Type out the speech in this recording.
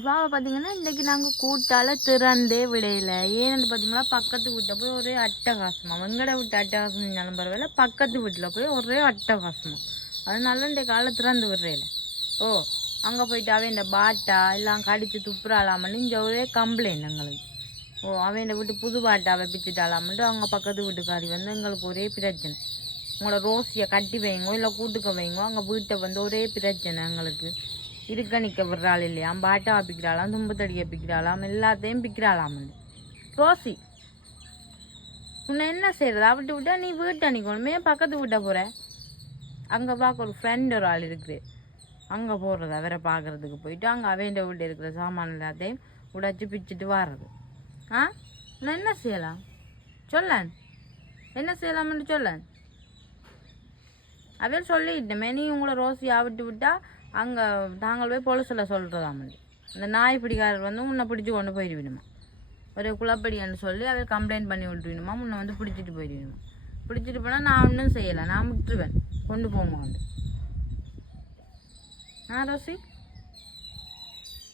பாவை பார்த்தீங்கன்னா இன்றைக்கி நாங்கள் கூட்டால் திறந்தே விடையில ஏன்னு பார்த்தீங்கன்னா பக்கத்து வீட்டை போய் ஒரே அட்டகாசமாக வெங்கட வீட்டு அட்டகாசம் செஞ்சாலும் பரவாயில்ல பக்கத்து வீட்டில் போய் ஒரே அட்டகாசமாக அதனால இன்றைக்கு காலை திறந்து விடுறேல ஓ அங்கே போயிட்டு அவன் இந்த பாட்டா எல்லாம் கடித்து துப்புறாளாமன்னு இங்கே ஒரே கம்ப்ளைண்ட் எங்களுக்கு ஓ அவன் விட்டு புது பாட்டாவை பிச்சுட்டாளாமன்ட்டு அவங்க பக்கத்து வீட்டுக்காரி வந்து எங்களுக்கு ஒரே பிரச்சனை உங்களோட ரோஸியை கட்டி வைங்கோ இல்லை கூட்டுக்க வைங்கோ அங்கே வீட்டை வந்து ஒரே பிரச்சனை எங்களுக்கு இருக்க நிற்க விடுறாள் இல்லையாம் பாட்டாவை பிக்கிறாளாம் தும்பத்தடியை பிக்கிறாளாம் எல்லாத்தையும் பிக்கிறாளாம் ரோசி உன்னை என்ன செய்யறது அவட்டு விட்டா நீ வீட்டை நிற்கணுமே பக்கத்து வீட்டை போகிற அங்கே பார்க்க ஒரு ஃப்ரெண்ட் ஒரு ஆள் இருக்குது அங்கே போடுறது அவரை பார்க்குறதுக்கு போயிட்டு அங்கே அவன் வீட்டு இருக்கிற சாமான் எல்லாத்தையும் உடைச்சி பிச்சுட்டு வர்றது ஆ நான் என்ன செய்யலாம் சொல்லேன் என்ன செய்யலாம்னு சொல்லேன் அவன் சொல்லிட்டேன் நீ உங்களை ரோசி ஆவிட்டு விட்டா அங்கே தாங்கள் போய் பொலிசில் சொல்கிறதாமண்டி இந்த நாய் பிடிக்காரர் வந்து உன்னை பிடிச்சி கொண்டு போயிடுவிடுமா ஒரு குளப்படின்னு சொல்லி அதை கம்ப்ளைண்ட் பண்ணி விட்டுவிடுமா முன்னை வந்து பிடிச்சிட்டு போயிடுவிடுமா பிடிச்சிட்டு போனால் நான் ஒன்றும் செய்யலை நான் விட்டுருவேன் கொண்டு போங்க வந்து ரோசி